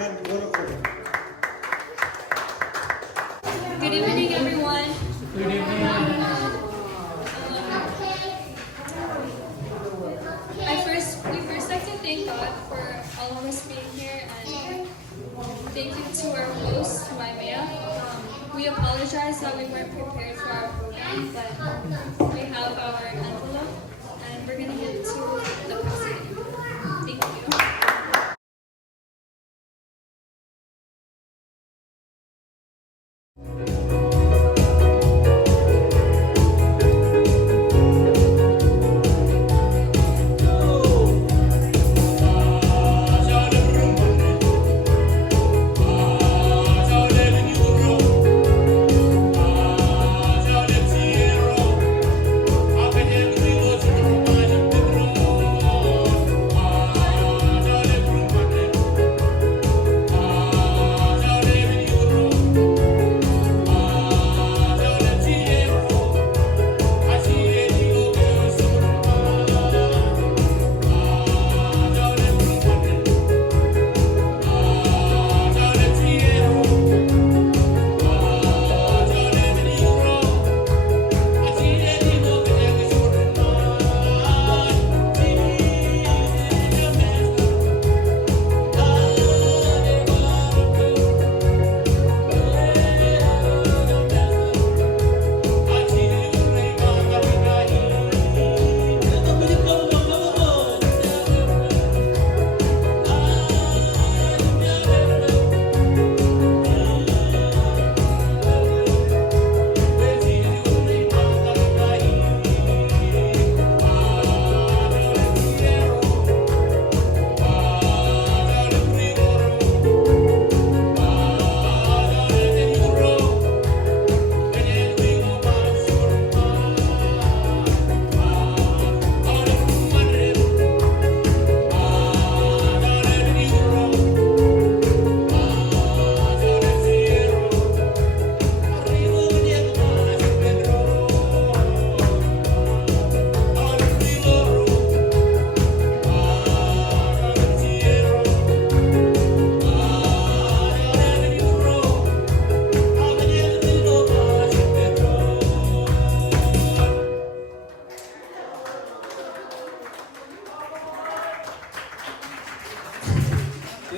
Good evening, everyone. Good evening. We first like to thank God for all of us being here, and thank you to our host, Waimea. We apologize that we weren't prepared for our program, but we have our envelope, and we're going to give it to the president. Thank you.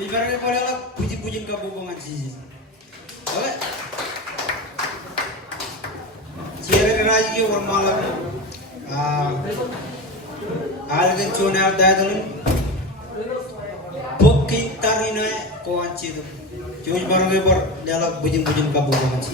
Ibaratnya pada puji-pujiin kabubungan sih. Oke. Ciara raja ki orang malam. Algen cuna dadun. Bukti tarina kawan citu. Cuma baru dalam puji-pujiin kabubungan sih.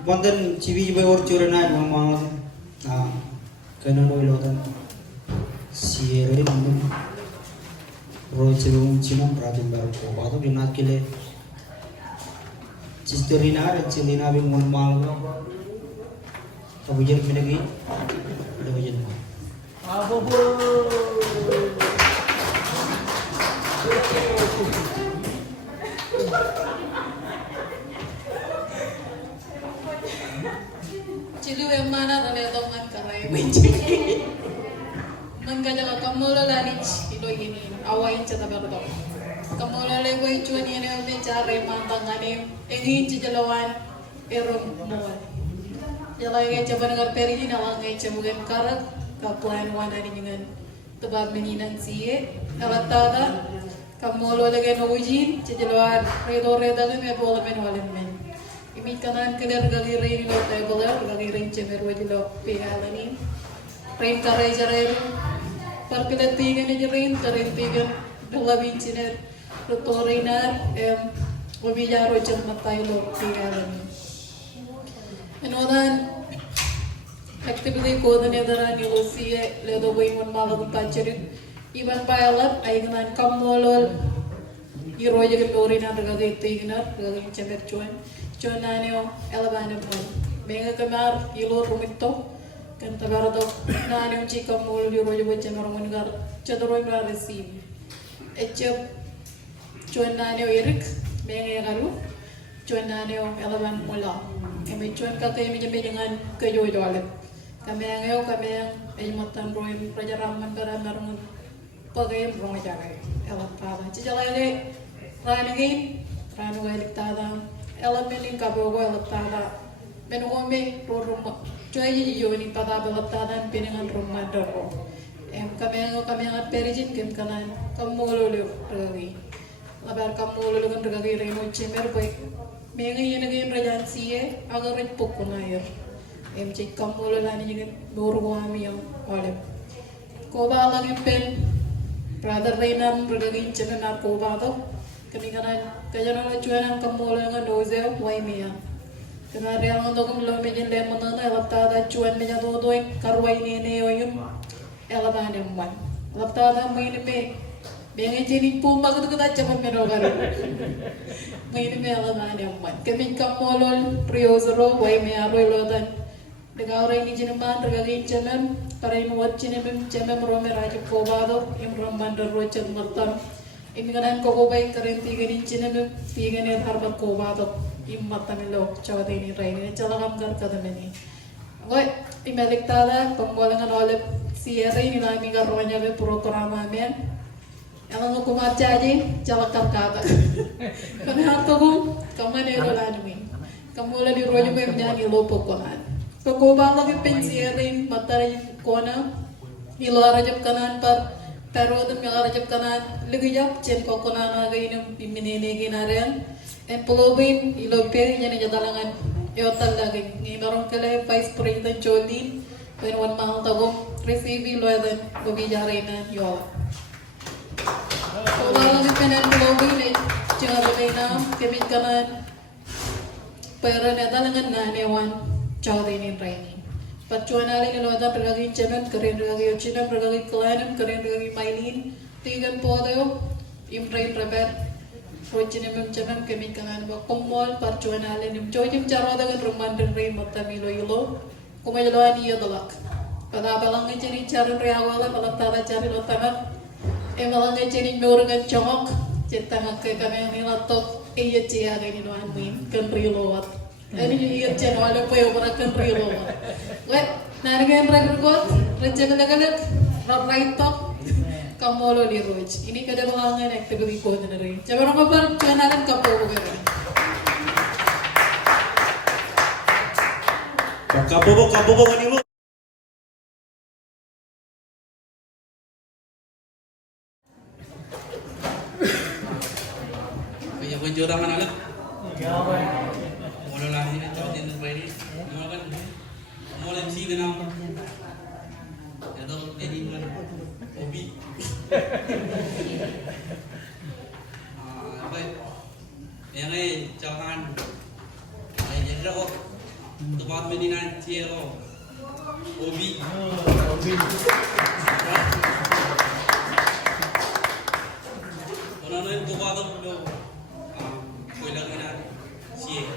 Ponten cibi jibai or cure na mama kena no ilotan siere nandun roy cebung cinam pratim baru ko batu dinat kile cistorina re cilina bing mon mal kabujer menegi ada wajan Cilu yang mana tadi tongan karai mencik. Mengkaja kamu lagi ilo ini awain cerita berdo. Kamu lagi gue cuan ini udah cari mantangane ingin cejalawan erom mual. Jalan yang coba dengar peri ini nawang yang coba kan karat kapuan wana dengan tebak meninan sie. Alat tada kamu lagi nujin cejalawan redo kan me bola men. Imi kanan kelir gali rein lo tabeler gali rein cemer wajib lo pialani rein karai jarai par kita tiga ni rein karai tiga dua binciner rotorinar wabijaro matai lo pialani enodan activity ko dan edaran yo sie le do boy mon malam pacerit iban payalat ay kanan kamolol iro jaga torinar gali tiga gali cemer cuan Jonaneo elabane pon menga kamar ilo rumito kan tabarado naneo chika mulu di rojo boche maromon gar chadoro ngar receive echep Jonaneo erik menga garu Jonaneo elaban mula eme chon ka kay me jangan kayo dole kamengeo kameng ay matan roin prajaraman bara maromon pagay rong jagay elapala chijalale ranigin ranu elik tada elemen kabogo elatada menungome rumah cuai yoni pada belatada penengan rumah daro kamengo perijin kem kanan kamolo lagi labar kamolo kan regagi reno cemer boy menga yene rajan sie agar pokona yer cek kamolo lani jingen boru ami yang oleh koba lagi pen brother reinam regagi cemer nar koba to kemingkanan kajaran cuan kamu lengan doze Waimea karena real untuk kamu mejen lemon na elaptada cuan meja todo karwai nene oyum elaban emwan elaptada main me bengai jeni pumba kutu kita cepat menogaru main me elaban emwan keming kamu lol priozero Waimea roilodan dengan orang ini jeneman regagin cemen para ini wat cemen cemen rome raja kobado imron bandar rocet mertam ini kan kau baik keren tiga ni cina me tiga ni harbat kau bato immat tamilo cawa ini rai ini calakam gar kata meni. Oi imelik tada pembolangan oleh siara ini nami garwanya be program amen. Emang aku macam aja calakam kata. Karena aku kamu ni rolan mi. Kamu lah di roju be menyanyi lopo konan. Kau bala ke pensiarin matari kona ilo arajab kanan par pero dum yang arajab kanan ligajak cen ko konana gainam piminene ginaren en polobin ilo peri nyane jadalangan yotal lagi ni barong kale vice president Jolin when one mahal tagom receive lo den gobi jarena yo ko lagi penen polobin le jara gaina kemit kanan pero jadalangan na newan chawdeni raini Pacuan alin ini loda pergagi cemen keren pergagi ocina pergagi kelainam keren pergagi mainin tigan podeo imrain reber rocine mem cemen kemi kanan ba komol pacuan alin im coyim caro dagan rumah dan rei mata milo ilo kuma jaloan iya dolak pada balang ngeceni cari reawala balang tada cari lotaman balang ngeceni meurgan congok cetang ke kami yang nilatok iya cia gini doan min kan rilowat ini iya channel ada poyo berakan real loh. Wait, nargen ragot, rencana galak, right top, kamu lo di roj. Ini kada bahangan activity ko na rin. Coba orang kabar kanaran kapo bukan. Kapo kan ilu. Kaya ko jorangan anak. Wala lang din ito din sa ini. Mulai sih kenal. Itu jadi bulan hobi. Baik. Yang ini jangan. Jadi kok Tempat medinan cielo. Obi. Orang lain tempat tu belum. Kuilang ina cie.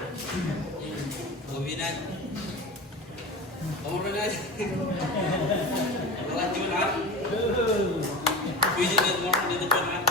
Obi nan. Orang lain. Kalau jualan. Biji dan orang di depan kan.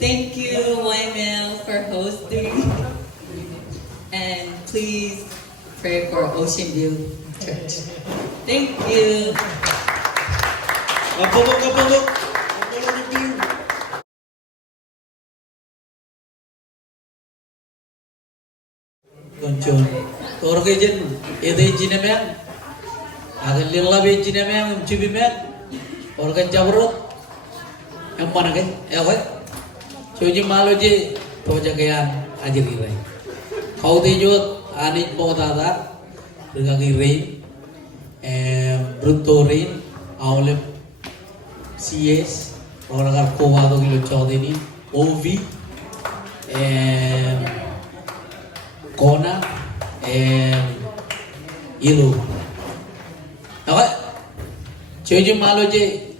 Thank you, Waimea, for hosting. And please pray for Ocean View Church. Thank you. Kapulok. Goncon, orang kejen, itu jinemang, agar lila be jinemang, cibimang, orang cabrut, yang mana ke? Apa? Cuci malu je, pojak yang ajar kiri. Kau tijot, anik mau tada, dengan kiri, brutorin, awalnya CS, orang agar kowa tu kilo cawat ini, OV, Kona, Ilu. Apa? Cuci malu je,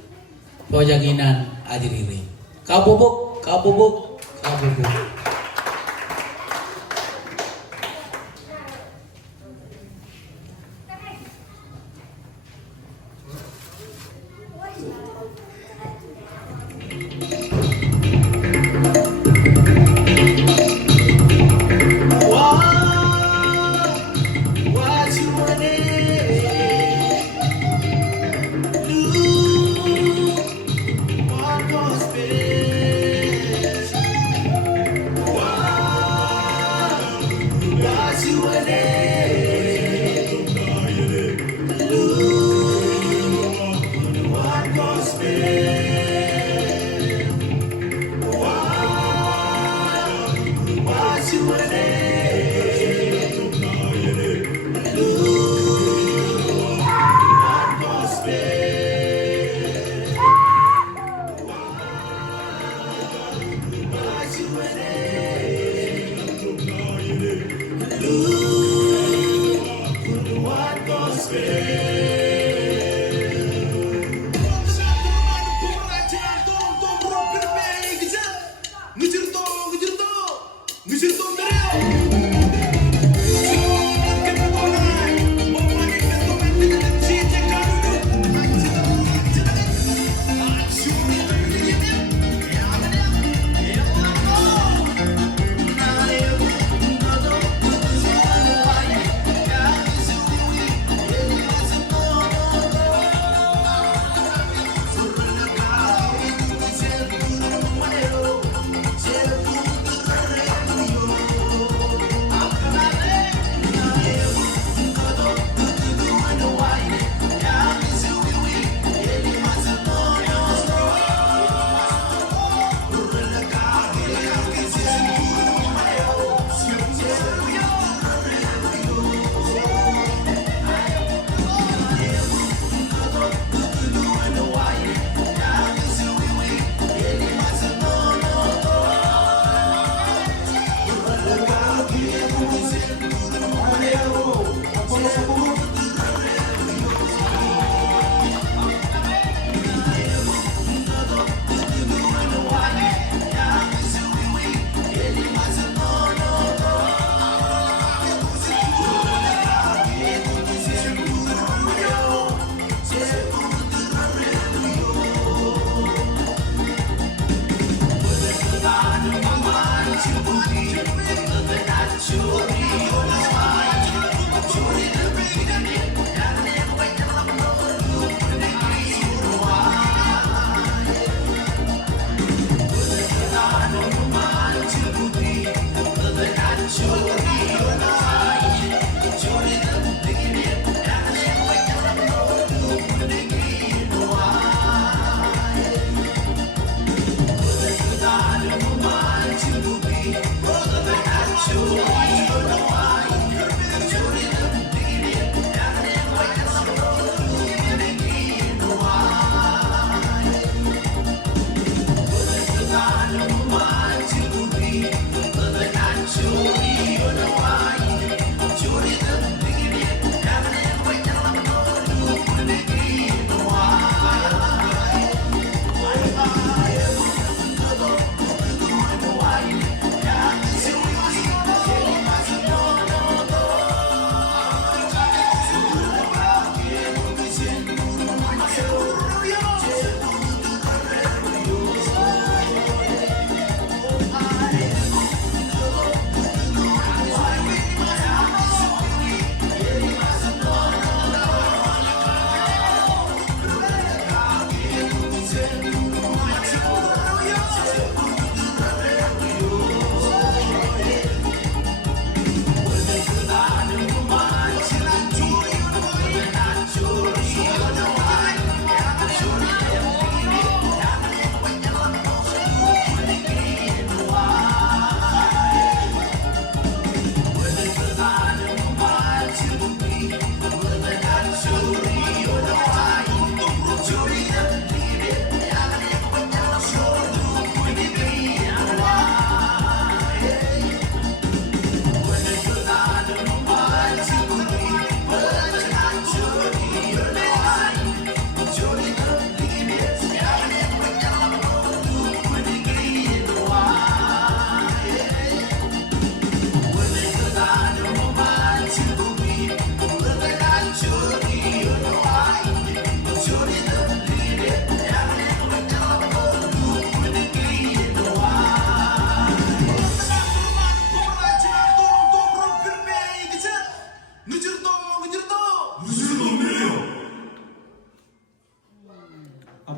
pojak inan ajar kiri. Kabubuk.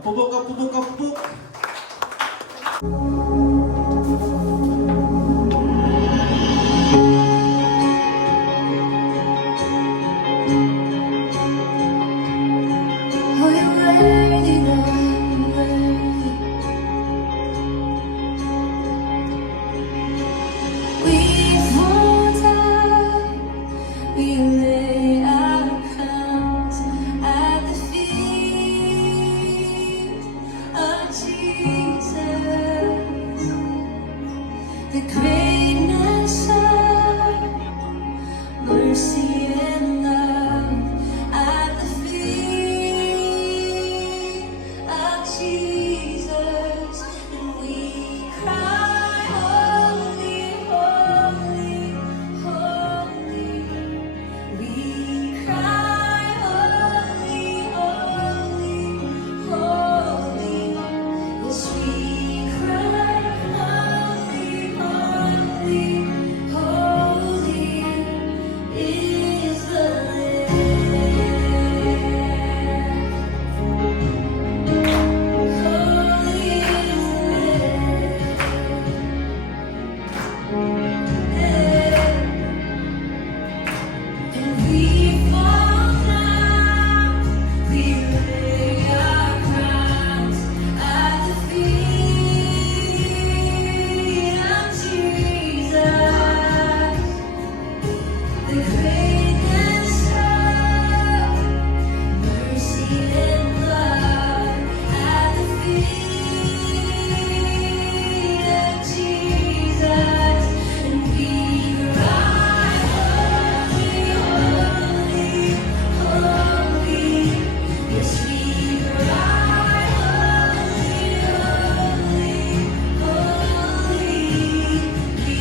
Kapupuk. Oh, you're worthy, Lord, you're worthy. We fall down, we lay our crowns at the feet of Jesus. The greatness of mercy and love at the feet of Jesus, and we cry, holy, holy, holy. We cry, holy, holy, holy. Yes, we cry, holy, holy, holy is the Lamb. Holy is the Lamb. And we fall down, we lay our crowns at the feet of Jesus. The greatness of mercy and love at the feet of Jesus, and we cry, holy, holy, holy. Yes, we cry, holy, holy, holy. We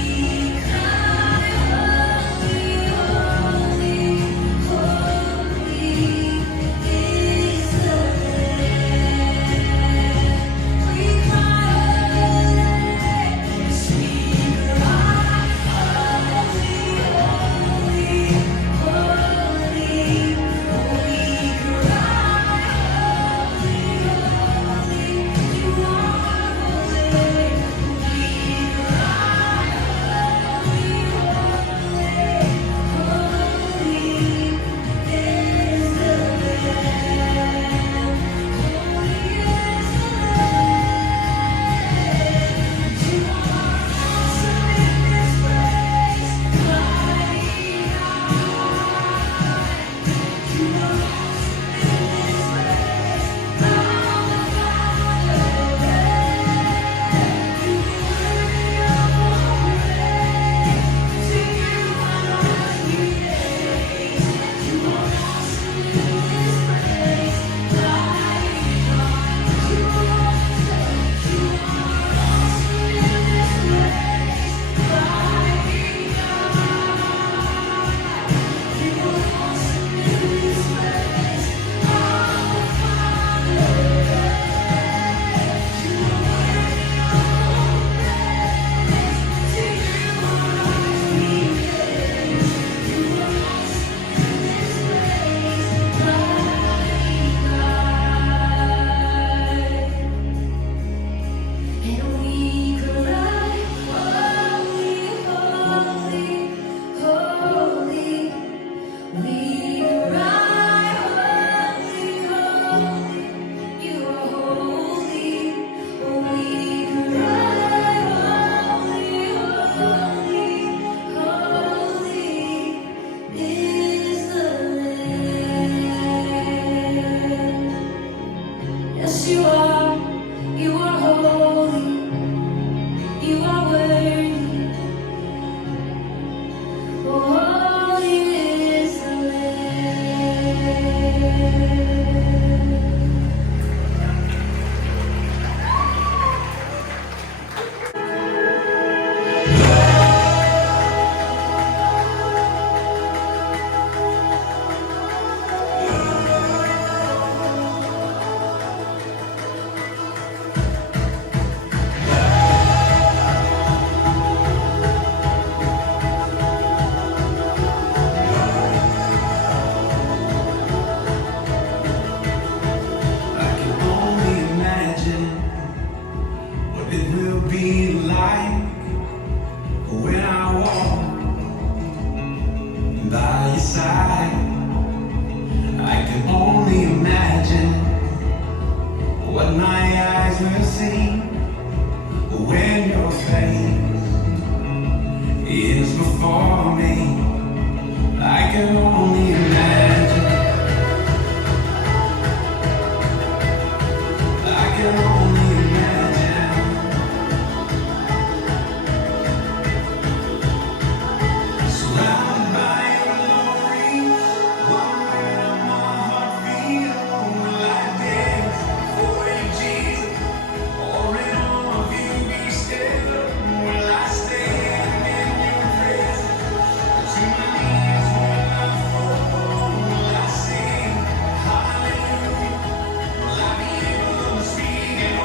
cry, holy, holy, holy is the Lamb. We cry, yes, we cry, holy, holy, holy. We cry, holy, holy. You are holy. We cry, holy, holy, holy is the Lamb. Holy is the Lamb. You are awesome in this place, mighty God. You are awesome in this place, our Father. You are worthy of all praise. To you our hearts we raise. You are awesome in this place, mighty God. You are awesome. You are awesome in this place, mighty God. You are awesome in this place, our Father. You are worthy of all praise. To you our hearts we raise. You are awesome in this place, mighty God. And we cry, holy, holy, holy. We cry, holy, holy. You are holy. We cry, holy, holy, holy is the Lamb. Yes, you are. You are holy. You are worthy. Holy is the Lamb. what my eyes will see when your face is before me. I can only imagine. I can only imagine. Surrounded by your glory, one will my heart feel. Will I dance for you, Jesus? Or in all of you be still? Will I stand in your presence? To my knees will I fall? Will I sing hallelujah? Will I be able to speak and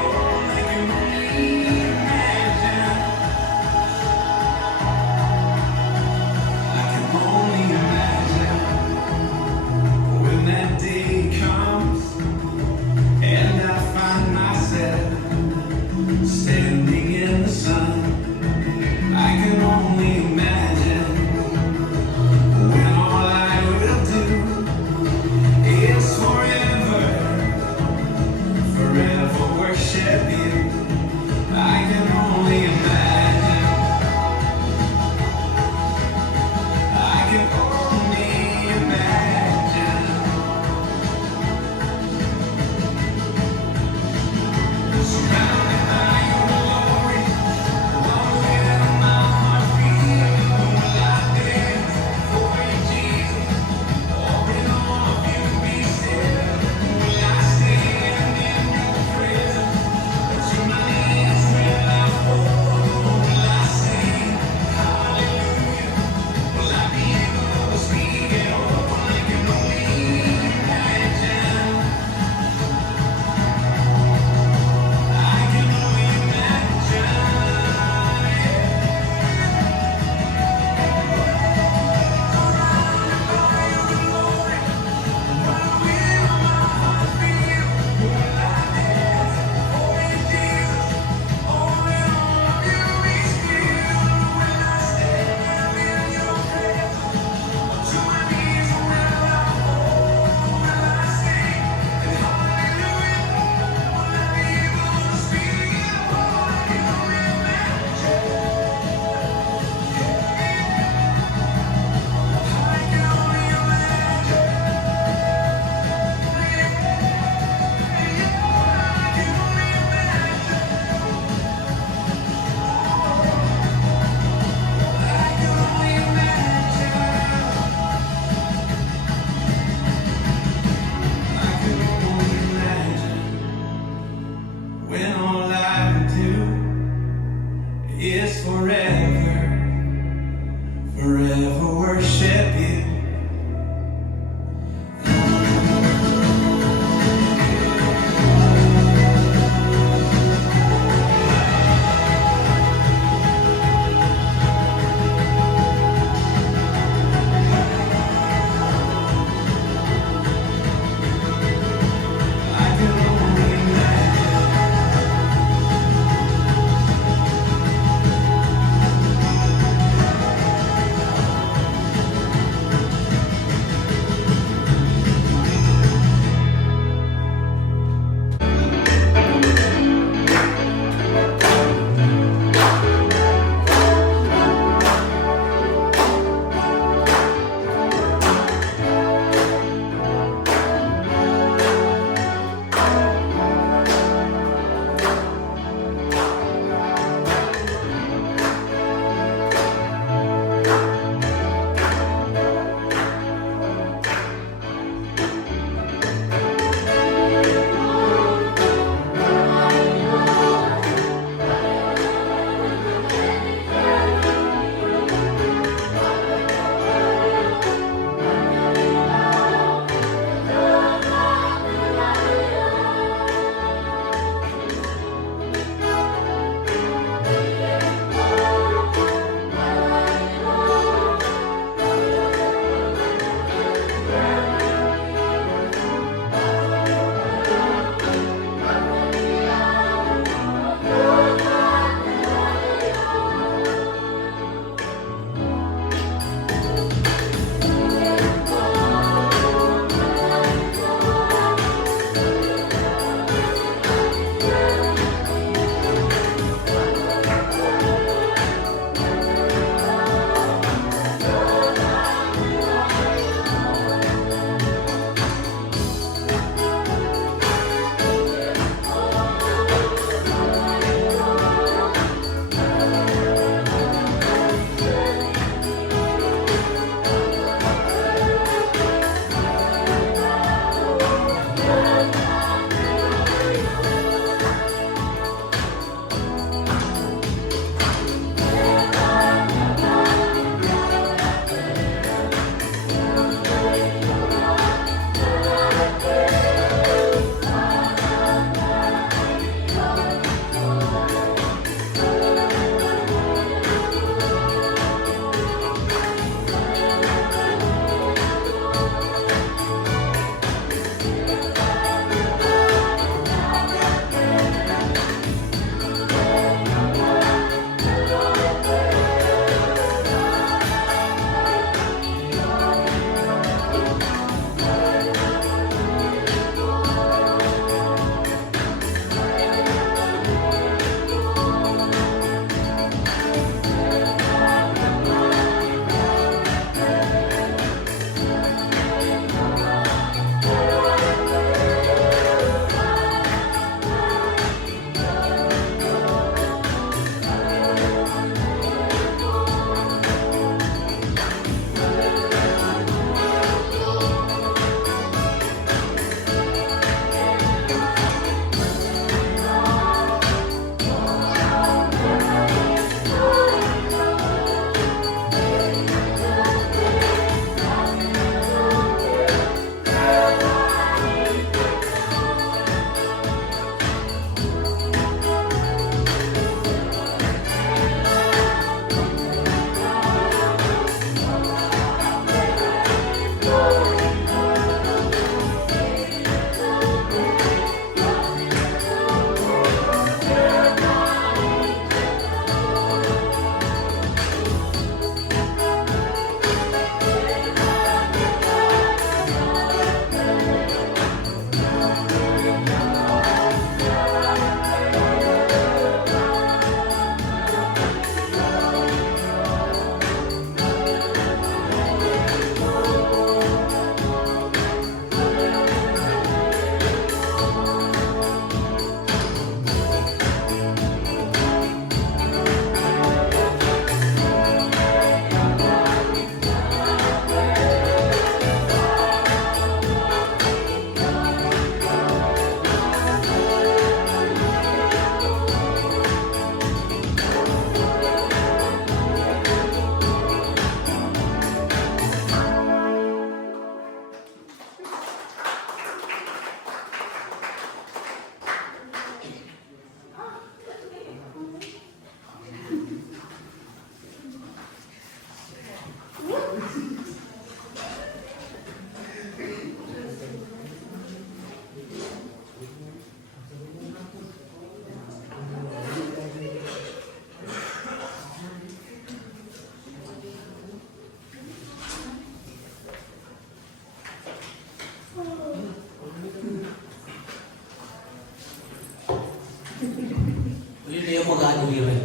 niyo magano dire.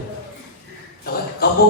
Okay, kapo